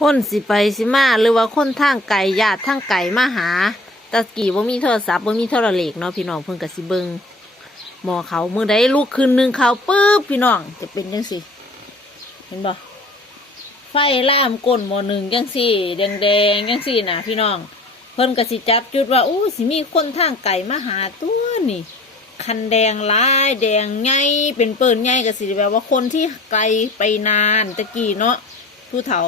คนสิไปสิมาหรือว่าคนทางไก่ญาติทางไก่มาหาตะกี้บ่ามีโทรศัพท์บ่มีโทรเลขเนาะพี่น้องเพิ่นก็สิเบิงหมอเขาเมื่อใดลูกคืนหนึงเขาปุ๊บพี่น้องจะเป็นจังซี่เห็นบ่ไฟล่ามก้นหมอหนึ่งจังซี่แดงๆจังซี่นะพี่น้อง เพิ่นก็สิจับจุดว่าอู้สิมีคนทางไก่มาหาตัวนี่ คันแดงร้ายแดงไงเป็นเปิ่นไงก็สิแบบว่าคนที่ไกลไปนานตะกี้เนาะผู้เฒ่า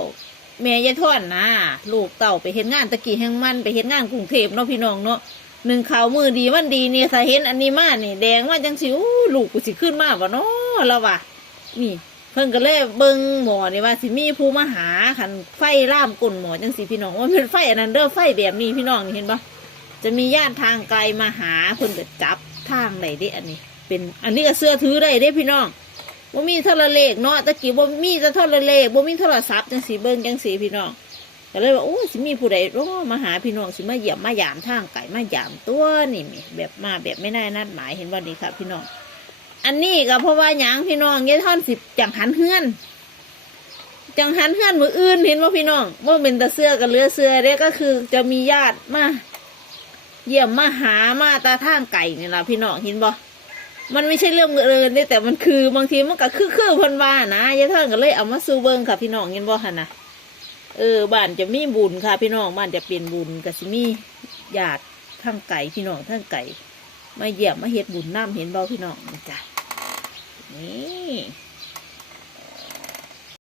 แม่ยายท่อนนะลูกเต่าไปเห็นงานตะกี้แห่งมันไปเห็นงานกรุงเทพเนาะพี่น้องเนาะหนึ่งข่าวมือดีมันดีเนี่ยถ้าเห็นอันนี้มานี่แดงว่าจังสิอู้ลูกกูสิขึ้นมาบ่เนาะแล้ววะนี่ เพิ่นก็เลยเบิ่งหมอนี่ว่าสิมีผู้มาหาคันไฟล่ามก้นหมอจังสิพี่น้องว่าเป็นไฟอันนั้นเด้อไฟแบบนี้พี่น้องนี่เห็นปะจะมีญาติทางไกลมาหาเพิ่นก็จับทางไหนเด้อันนี้ เป็นอันนี้ก็เสื้อถือได้เด้พี่น้อง บ่มีโทรเลขเนาะตะกี้บ่มีแต่โทรเลขบ่มีโทรศัพท์จังสีเบิ่งจังสีพี่น้องก็เลยว่าโอ้สิมีผู้ใดร้อมาหาพี่น้องสิมาเยี่ยมมายามทางไก่มายามตัวนี่แหมแบบมาแบบไม่ได้นัดหมายเห็นว่านี่ครับพี่น้องอันนี้ก็เพราะว่าหยังพี่น้องยายท่อนสิบจังหันเฮือนจังหันเฮือนมืออื่นเห็นว่าพี่น้องว่าเป็นตะเสื้อกับเรือเสื้อเด้ก็คือจะมีญาติมาเยี่ยมมาหามาตาทางไก่นี่ละพี่น้องเห็นบ่ มันไม่ใช่เรื่องเอินได้แต่มันคือบางทีมันก็คือคือเพิ่นว่านะยายเท่านก็เลยเอามาสู้เบิ้งค่ะ พี่น้องเงินบ่หั่นน่ะเออบ้านจะมีบุญค่ะ พี่น้องบ้านจะเป็นบุญก็สิมีญาติทางไก่พี่น้องทางไก่มาเยี่ยมมาเฮ็ดบุญน้ำเห็นบ่พี่น้องจ้ะนี่